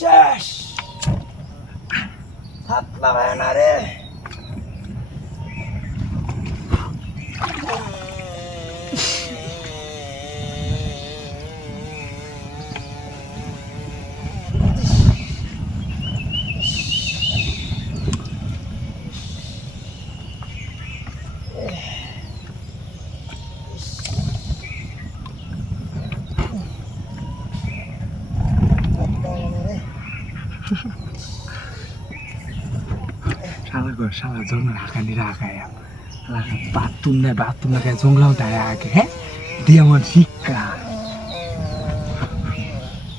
শেষ হাত লাগায় না রে salah zona akan diraka ya. Batum na kayak zonglau daya ke, he? Dia mau sikka.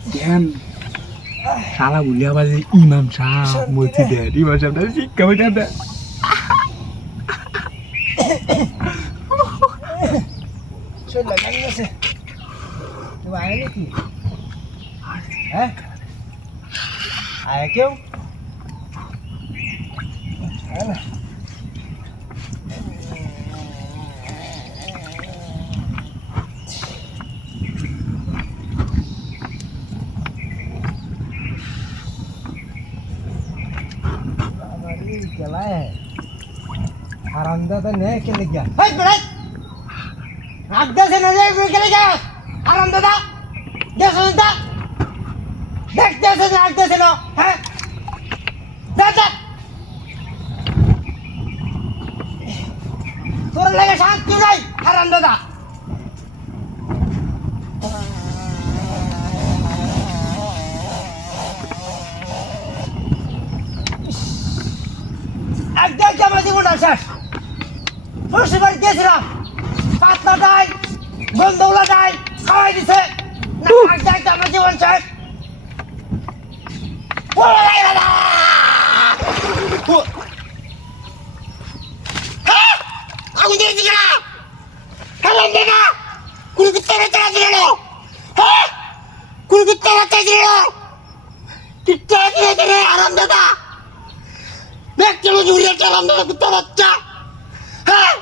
Dia salah bulia pasti imam sah, multi dari macam dari sikka macam ada. Sudah lagi sih. Coba ini ki. Ayo kau. चला है आरामदादा ने के लग गया हट बड़े आगदा से नजर के लग गया आरामदादा देख सुनता देख से आगदा से लो हैं दादा तोर लगे शांत क्यों नहीं आरामदादा একদম জামাজি কোন শেষ মুর্শিদাবাদ গেছিলাম পাতলা ডাই গন্ধওলা ডাই খাওয়াই দিছে একদম জামাজি কোন শেষ ওলা লাইলা না হ্যাঁ আমি দেখি না হালাম না কুড়ি কুত্তা দিল হ্যাঁ কুড়ি কুত্তা দিল কিত্তা দিল আরাম দাদা দেখতে মুঝে উড়িয়ে চালাম না কুত্তা বাচ্চা হ্যাঁ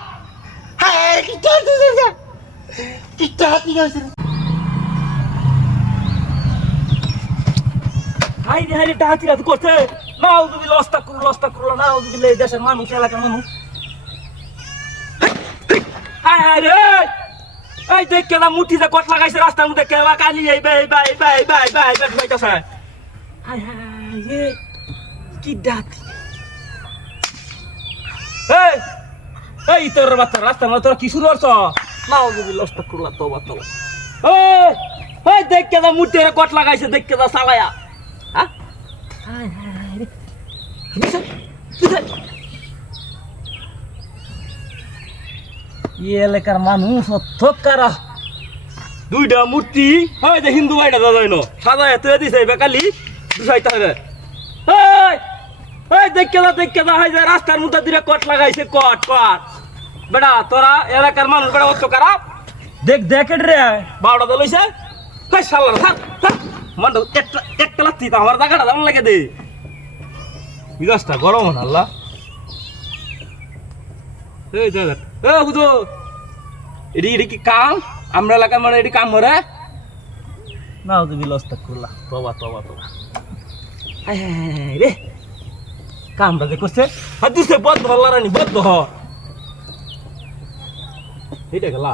হ্যাঁ কিত্তা হাতি গেছে হাই রে ডাহাতিরা তো করছে নাও তুমি লস্তা করলো নাও তুমি এই দেশের মানুষ এলাকার মানুষ হাই হাই রে এই দেখ কেলা মুঠি যে কট লাগাইছে রাস্তার মধ্যে কেলা কালি এই বাই বাইতাছে হাই হাই রে কি ডাহাতি এই তোর বাচ্চা রাস্তার মধ্যে তোরা কি শুরু করছ নাও যদি লস্তা করলা তো এই দেখ কেলা মুঠি কট লাগাইছে দেখ কেলা চালায়া এলাকার মানুষ অত্যকারা দুইটা মূর্তি হয় যে হিন্দু ভাইটা দাদাই ন সাজায় তুই দিছে বেকালি দুসাইতে হবে দেখে দা হয় যে রাস্তার মধ্যে দুইটা কট লাগাইছে কট বেটা তোরা এলাকার মানুষ বেটা অত্যকারা দেখ রে বারোটা দল হইছে সাল্লার মন্ড একটা লাত্তি তো আমার জায়গাটা যেমন লাগে দে বিদাসটা গরম হন আল্লাহ বুঝো এটি কি কাম আমরা এলাকার মানে এটি কাম করে নাও তুমি লস্তা করলা তবা রে কামটা যে করছে আর দিছে বদ্ধ হল্লা রানি বদ্ধ হ এইটা গেলা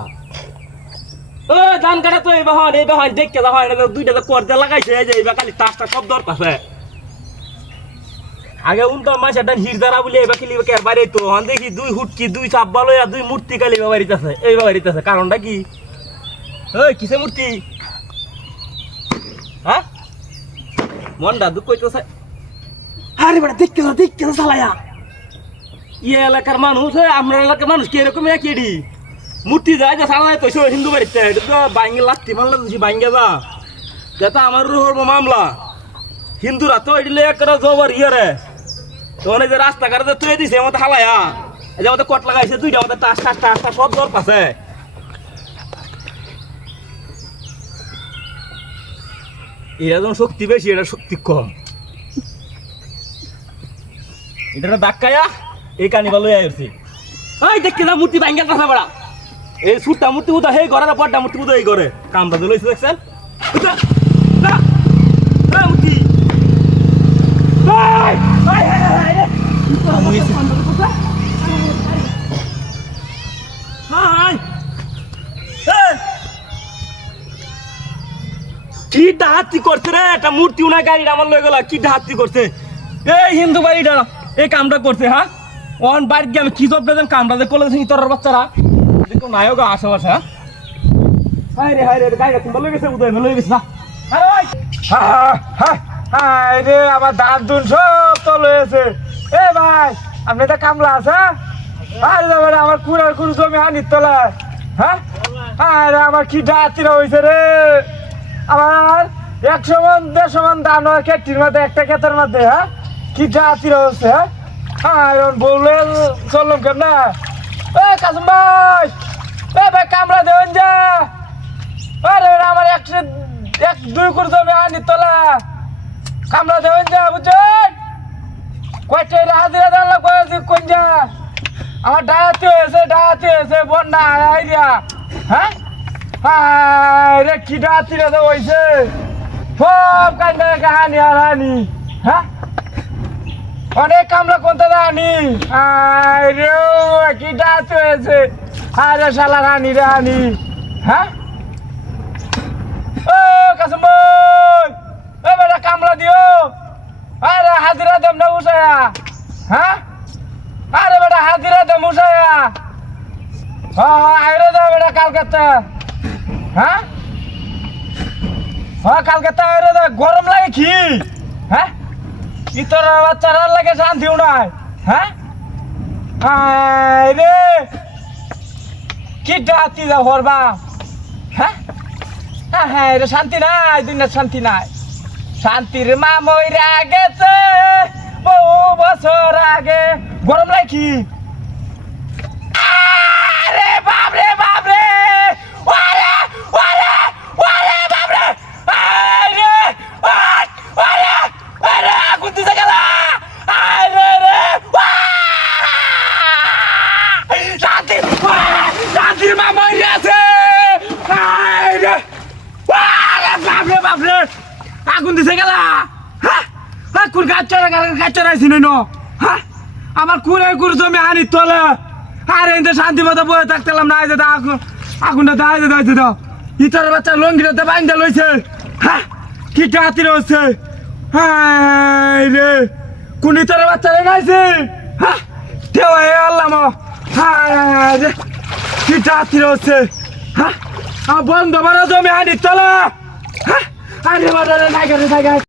ধান কাটা তো এই বাহন দেখতে দা হয় দুইটা করতে লাগাইছে এই যে এইবার খালি টাসটা সব দরকার আগে উনকা মাছের ডান হিরদারা বলে এবার কিলি বাড়ি তো হন দেখি দুই হুটকি দুই চাপ বালো দুই মূর্তি কালি বাড়িতেছে এই বাড়িতেছে কারণটা কি ওই কিসে মূর্তি হ্যাঁ মনটা দুঃখ কইতেছে আরে বেটা দেখতে চালায়া ইয়ে এলাকার মানুষ আমরা এলাকার মানুষ কি এরকম একই মূর্তি যায় যে সারা তো হিন্দু বাড়িতে এটা তো বাইঙ্গে লাত্তি মারলে তো বাইঙ্গে যা এটা আমার রুহর মামলা হিন্দুরা তো এডিলে একটা জবর ইয়ে তখন এই যে রাস্তাঘাটে তুই দিছে আমাদের হালায়া এই যে আমাদের কট লাগাইছে দুইটা আমাদের টাস টাস টাস টাস সব জোর পাছে এরা যখন শক্তি বেশি এটা শক্তি কম এটা ধাক্কায়া এই কানিবা লই আইছি ওই দেখতে না মূর্তি ভাঙ্গা কথা বড়া এই সুটটা মূর্তি উদা হে ঘরের পড়টা মূর্তি উদা এই ঘরে কামটা লইছে দেখছেন উদা না না মূর্তি ভাই ভাই ভাই হাই কি ডাহাতি করছে রে এটা মূর্তি উনা গাড়ি আমার লই গেল কি ডাহাতি করছে এই হিন্দু বাড়িটা এই কামটা করছে হ্যাঁ অন বাড়ি গিয়ে আমি কি জব দেন কামটা যে করলে তোর বাচ্চারা দেখো নায়ক আশেপাশে হ্যাঁ হাই রে গাড়ি তুমি লই গেছে উদয় লই গেছে না রে আমার দাঁত দুন সব তো লয়েছে এ ভাই আপনি তো কামলা আছে আরে আমার কুড়ার কুড়ু জমি হানির তলায় হ্যাঁ আরে আমার কি ডাতিরা হয়েছে রে আমার 100 মন 150 মন দাম খেটির মধ্যে একটা ক্ষেতের মধ্যে হ্যাঁ কি ডাতিরা হচ্ছে হ্যাঁ বললে চললাম কেন এ কাসম ভাই এ ভাই কামলা দেবেন যা আরে আমার 1-2 কুড়ু জমি হানির তলা কামলা দেবেন যা বুঝছেন কয়টা হাজিরা দাঁড়ালো কয়েছি কোন যা আমার ডাহাতি হয়েছে বন্যা আইডিয়া হ্যাঁ রে কি ডাহাতি রে হয়েছে সব কান্দে কাহানি আর হানি হ্যাঁ অনেক কামলা কোনটা জানি রে কি ডাহাতি হয়েছে আরে শালা হানি রে হানি হ্যাঁ ও কাসম ভাই বেটা কামলা দিও আরে হাজিরা দেব না উসায়া হ্যাঁ আরে বেটা হাজিরা দেব উসায়া আইরে দা বেটা কালকাতা হ্যাঁ কালকাতা আইরে দা গরম লাগে কি হ্যাঁ ইতর বাচ্চারা লাগে শান্তি উড়ায় হ্যাঁ আরে কি ডাতি যা হরবা হ্যাঁ হ্যাঁ এটা শান্তি নাই দুনিয়া শান্তি নাই শান্তির মা মইরা গেছে বহু বছর আগে গরম লাগে কি আরে বাপরে বাপরে ওরে ওরে ওরে বাপরে আরে ওরে ওরে আগুন দিতে গেল আরে রে শান্তির মা মইরা আছে আরে বাপরে বাপরে আগুন দিছে গেলা হ্যাঁ কোন গাছ চড়াইছি ন হ্যাঁ আমার কুড়ে জমি হানি তোলে আরে এতে শান্তি মতো বয়ে থাকতাম না যে আগুনটা দাঁড়াইছে দাও ইতার বাচ্চা লঙ্গিটাতে বাইন্দা লইছে হ্যাঁ কি হাতির হচ্ছে হ্যাঁ রে কোন ইতার বাচ্চা রেগাইছে হ্যাঁ দেওয়া আল্লাহ হ্যাঁ রে কি হাতির হচ্ছে হ্যাঁ বন্ধ বারো জমি হানি তোলে হ্যাঁ আরে বাবা নাই